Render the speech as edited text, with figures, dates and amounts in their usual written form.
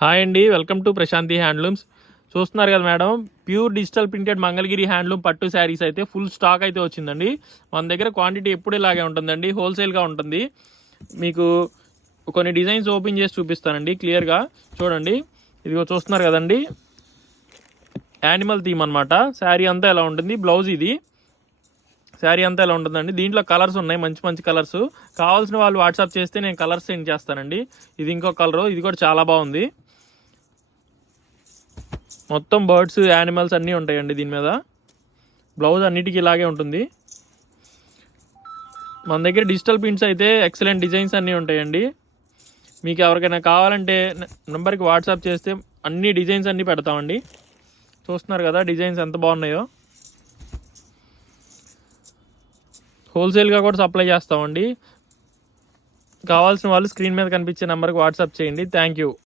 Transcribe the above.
Hi అండి, welcome to Prashanti handlooms. చూస్తున్నారు కదా madam, pure digital printed Mangalagiri handloom పట్టు శారీస్ అయితే ఫుల్ స్టాక్ అయితే వచ్చిందండి. మన దగ్గర క్వాంటిటీ ఎప్పుడు ఇలాగే ఉంటుందండి, హోల్సేల్గా ఉంటుంది. మీకు కొన్ని డిజైన్స్ ఓపెన్ చేసి చూపిస్తానండి క్లియర్గా. చూడండి, ఇదిగో చూస్తున్నారు కదండి, యానిమల్ థీమ్ అనమాట. శారీ అంతా ఎలా ఉంటుంది, బ్లౌజ్ ఇది. శారీ అంతా ఎలా ఉంటుందండి, దీంట్లో కలర్స్ ఉన్నాయి, మంచి మంచి కలర్స్. కావాల్సిన వాళ్ళు వాట్సాప్ చేస్తే నేను కలర్స్ సెండ్ చేస్తానండి. ఇది ఇంకో కలరు, ఇది కూడా చాలా బాగుంది. మొత్తం బర్డ్స్, యానిమల్స్ అన్నీ ఉంటాయండి దీని మీద. బ్లౌజ్ అన్నిటికీ ఇలాగే ఉంటుంది. మన దగ్గర డిజిటల్ ప్రింట్స్ అయితే ఎక్సలెంట్ డిజైన్స్ అన్నీ ఉంటాయండి. మీకు ఎవరికైనా కావాలంటే నెంబర్కి వాట్సాప్ చేస్తే అన్ని డిజైన్స్ అన్నీ పెడతామండి. చూస్తున్నారు కదా డిజైన్స్ ఎంత బాగున్నాయో. హోల్సేల్గా కూడా సప్లై చేస్తామండి. కావాల్సిన వాళ్ళు స్క్రీన్ మీద కనిపించే నెంబర్కి వాట్సాప్ చేయండి. Thank you.